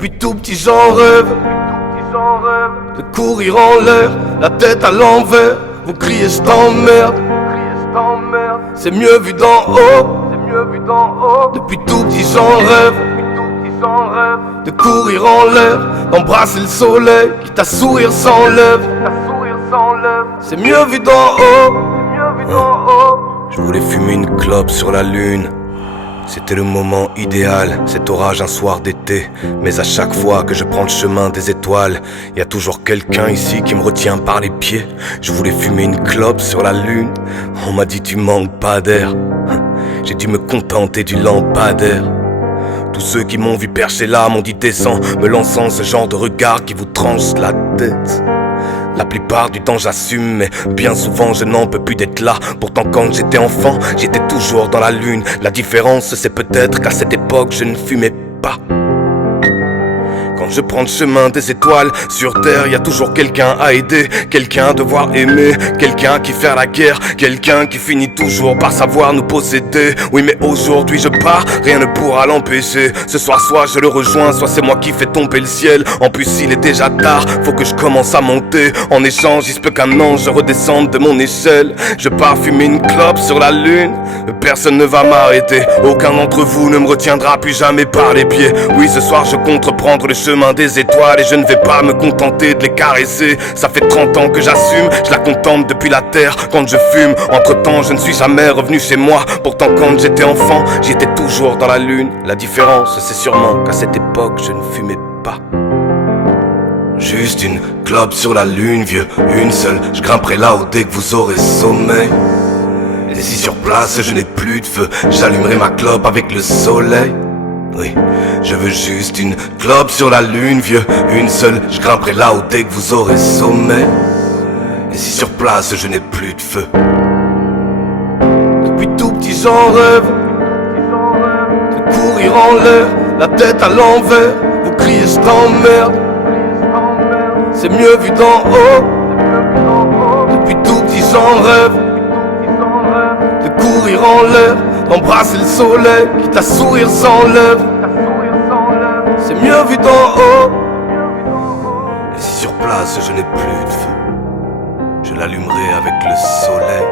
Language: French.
Depuis tout petit j'en rêve de courir en l'air, la tête à l'envers. Vous criez je t'emmerde, c'est mieux vu d'en haut. Depuis tout petit j'en rêve de courir en l'air, d'embrasser le soleil, quitte à sourire sans lèvres. C'est mieux vu d'en haut. Je voulais fumer une clope sur la lune. C'était le moment idéal, cet orage un soir d'été. Mais à chaque fois que je prends le chemin des étoiles, y a toujours quelqu'un ici qui me retient par les pieds. Je voulais fumer une clope sur la lune. On m'a dit tu manques pas d'air. J'ai dû me contenter du lampadaire. Tous ceux qui m'ont vu percher là m'ont dit descends, me lançant ce genre de regard qui vous tranche la tête. La plupart du temps j'assume, mais bien souvent je n'en peux plus d'être là. Pourtant quand j'étais enfant, j'étais toujours dans la lune. La différence c'est peut-être qu'à cette époque je ne fumais pas. Quand je prends le chemin des étoiles, sur terre y a toujours quelqu'un à aider, quelqu'un à devoir aimer, quelqu'un qui fait la guerre, quelqu'un qui finit toujours par savoir nous posséder. Oui mais aujourd'hui je pars, rien ne pourra l'empêcher. Ce soir soit je le rejoins, soit c'est moi qui fais tomber le ciel. En plus il est déjà tard, faut que je commence à monter. En échange il se peut qu'un ange redescende de mon échelle. Je pars fumer une clope sur la lune, personne ne va m'arrêter. Aucun d'entre vous ne me retiendra plus jamais par les pieds. Oui ce soir je compte reprendre le chemin des étoiles et je ne vais pas me contenter de les caresser. Ça fait 30 ans que j'assume, je la contemple depuis la terre quand je fume. Entre temps je ne suis jamais revenu chez moi. Pourtant quand j'étais enfant, j'étais toujours dans la lune. La différence c'est sûrement qu'à cette époque je ne fumais pas. Juste une clope sur la lune vieux, une seule. Je grimperai là-haut dès que vous aurez sommeil. Et si sur place je n'ai plus de feu, j'allumerai ma clope avec le soleil. Oui, je veux juste une clope sur la lune, vieux, une seule. Je grimperai là-haut dès que vous aurez sommeil. Et si sur place je n'ai plus de feu. Depuis tout petit j'en rêve de courir en l'air, la tête à l'envers. Vous criez je t'emmerde, c'est mieux vu d'en haut. Depuis tout petit j'en rêve de courir en l'air, d'embrasser le soleil, quitte à sourire sans lèvres. C'est mieux vu d'en haut. Et si sur place je n'ai plus de feu, je l'allumerai avec le soleil.